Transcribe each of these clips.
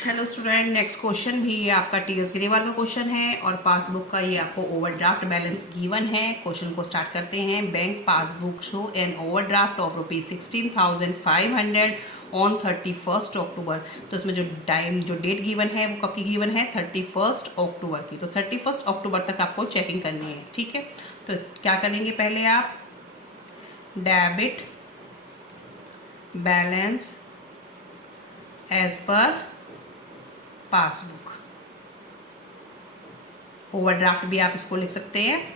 Hello student, next question भी ये आपका टीएस ग्रेवाल का क्वेश्चन है और पासबुक का ये आपको ओवरड्राफ्ट बैलेंस गिवन है। क्वेश्चन को स्टार्ट करते हैं। Bank passbook show an overdraft of ₹16,500 on 31st अक्टूबर। तो इसमें जो डेट गिवन है वो कब की गिवन है? 31st अक्टूबर की। तो 31st अक्टूबर तक आपको चेकिंग करनी है, ठीक है। तो क्या करेंगे, पहले आप debit balance as per passbook, overdraft भी आप इसको लिख सकते हैं,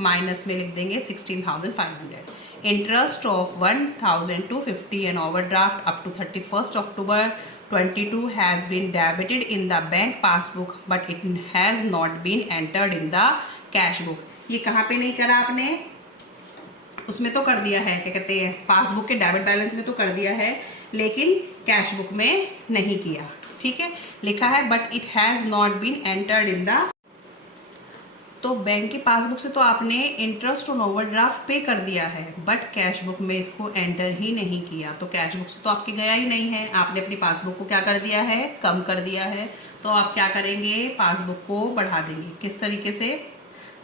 माइनस में लिख देंगे 16,500। Interest of 1,250 and overdraft up to 31st October 22 has been debited in the bank passbook but it has not been entered in the cash book. ये कहाँ पे नहीं करा आपने? उसमें तो कर दिया है, क्या कहते हैं, पासबुक के डेबिट बैलेंस में तो कर दिया है, लेकिन कैश बुक में नहीं किया, ठीक है। लिखा है but it has not been entered in the. तो बैंक की पासबुक से तो आपने इंटरेस्ट ऑन ओवरड्राफ्ट पे कर दिया है, बट कैश बुक में इसको एंटर ही नहीं किया। तो कैश बुक से तो आपके गया ही नहीं है, आपने अपनी पासबुक को क्या कर दिया है? कम कर दिया है। तो आप क्या करेंगे? पासबुक को बढ़ा देंगे। किस तरीके से,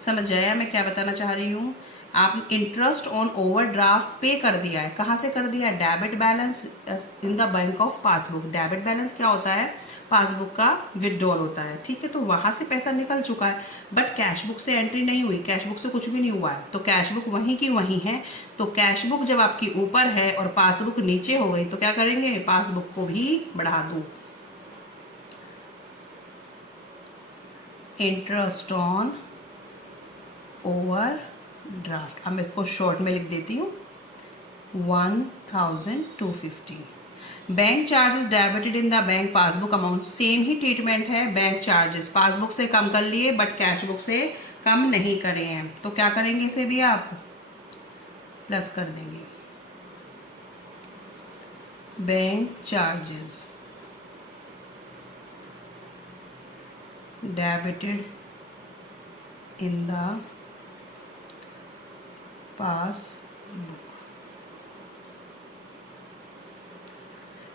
समझ आया मैं क्या बताना चाह रही हूँ? आप इंटरेस्ट ऑन ओवरड्राफ्ट पे कर दिया है। कहाँ से कर दिया है? Debit balance in the bank of passbook. Debit balance क्या होता है? पासबुक का विड्रॉल होता है, ठीक है। तो वहां से पैसा निकल चुका है, बट कैश बुक से एंट्री नहीं हुई, कैश बुक से कुछ भी नहीं हुआ है। तो कैश बुक वहीं की वहीं है। तो कैश बुक जब आपकी ऊपर है और पासबुक नीचे हो गई तो क्या करेंगे? पासबुक को भी बढ़ा दो। इंटरेस्ट ऑन ओवर ड्राफ्ट, अब मैं इसको शॉर्ट में लिख देती हूँ, 1,250। Bank charges debited in the bank passbook amount, same he treatment है। बैंक चार्जेस पासबुक से कम कर लिए बट कैश बुक से कम नहीं करे हैं, तो क्या करेंगे? इसे भी आप प्लस कर देंगे। Bank charges debited in the passbook,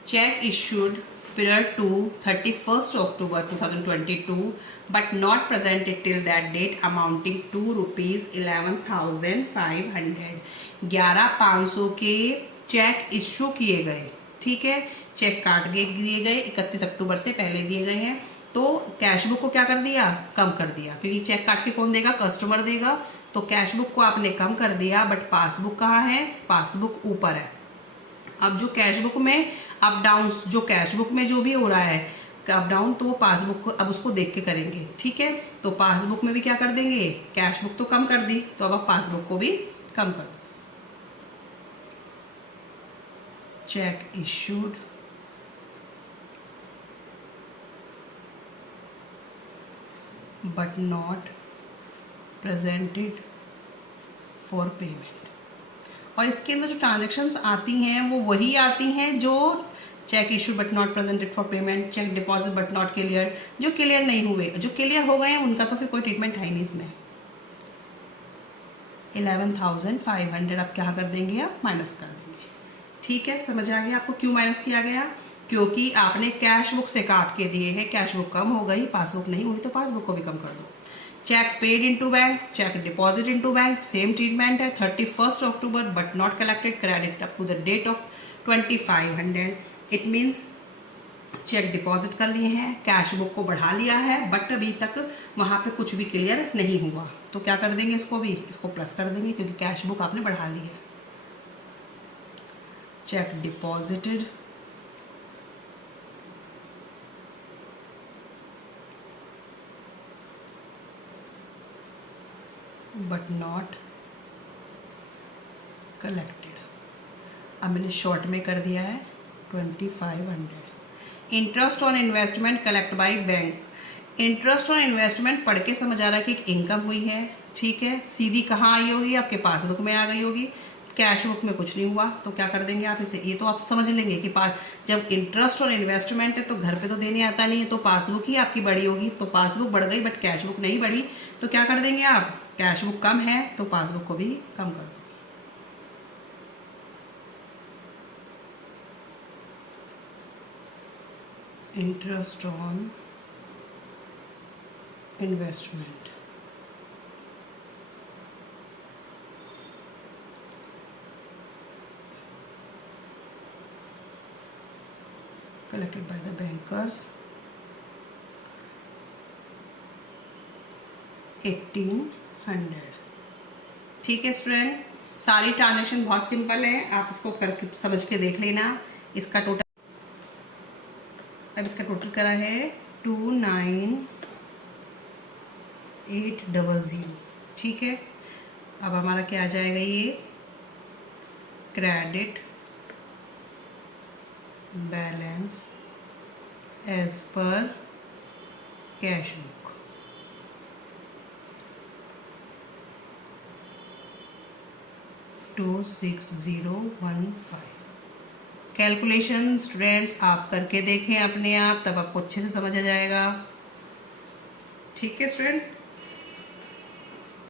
check issued prior to 31st October 2022 but not presented till that date amounting to ₹11,500। 11,500 के चेक इश्यू किए गए, ठीक है। चेक काट के दिए गए, 31 अक्टूबर से पहले दिए गए हैं। तो कैश बुक को क्या कर दिया? कम कर दिया, क्योंकि चेक काट के कौन देगा? कस्टमर देगा। तो कैश बुक को आपने कम कर दिया, बट पासबुक कहाँ है? पासबुक ऊपर है। अब जो कैश बुक में अप डाउन, जो कैश बुक में जो भी हो रहा है अप डाउन, तो पासबुक को अब उसको देख के करेंगे, ठीक है। तो पासबुक में भी क्या कर देंगे? कैश बुक तो कम कर दी, तो अब आप पासबुक को भी कम कर दो। Check issued but not presented for payment. और इसके अंदर जो ट्रांजेक्शन्स आती हैं वो वही आती हैं जो cheque issue but not presented for payment, cheque deposit but not clear. जो क्लियर नहीं हुए, जो क्लियर हो गए हैं उनका तो फिर कोई ट्रीटमेंट है नहीं इसमें। 11,500 आप क्या कर देंगे? आप माइनस कर देंगे, ठीक है। समझ आ गया आपको क्यों माइनस किया गया? क्योंकि आपने कैश बुक से काट के दिए हैं, कैश बुक कम हो गई, पासबुक नहीं हुई, तो पासबुक को भी कम कर दो। Cheque paid into bank, cheque deposit into bank, same treatment है। 31st October but not collected, credit up to the date of 2,500। It means cheque deposit कर लिए हैं, कैश बुक को बढ़ा लिया है, बट अभी तक वहां पे कुछ भी क्लियर नहीं हुआ। तो क्या कर देंगे? इसको भी, इसको प्लस कर देंगे, क्योंकि कैश बुक आपने बढ़ा ली है। Check deposited but not collected, अब मैंने शॉर्ट में कर दिया है 2,500। Interest on investment collect by bank, interest on investment पढ़ के समझ आ रहा है कि एक इनकम हुई है, ठीक है। सीधी कहाँ आई होगी? आपके पासबुक में आ गई होगी, कैश बुक में कुछ नहीं हुआ। तो क्या कर देंगे आप इसे? ये तो आप समझ लेंगे कि जब इंटरेस्ट और इन्वेस्टमेंट है तो घर पे तो देने आता नहीं है, तो पासबुक ही आपकी बड़ी होगी। तो पासबुक बढ़ गई बट कैश बुक नहीं बढ़ी, तो क्या कर देंगे आप? कैश बुक कम है तो पासबुक को भी कम कर दो। Interest on investment, collected by the bankers 1800। ठीक है स्टूडेंट, सारी ट्रांजेक्शन बहुत सिंपल है, आप इसको करके समझ के देख लेना। इसका टोटल, अब इसका टोटल करा है 29800। ठीक है, अब हमारा क्या आ जाएगा, ये credit balance as per cash book. $26015। Calculation students आप करके देखें अपने आप, तब आपको अच्छे से समझ आ जाएगा। ठीक है स्टूडेंट।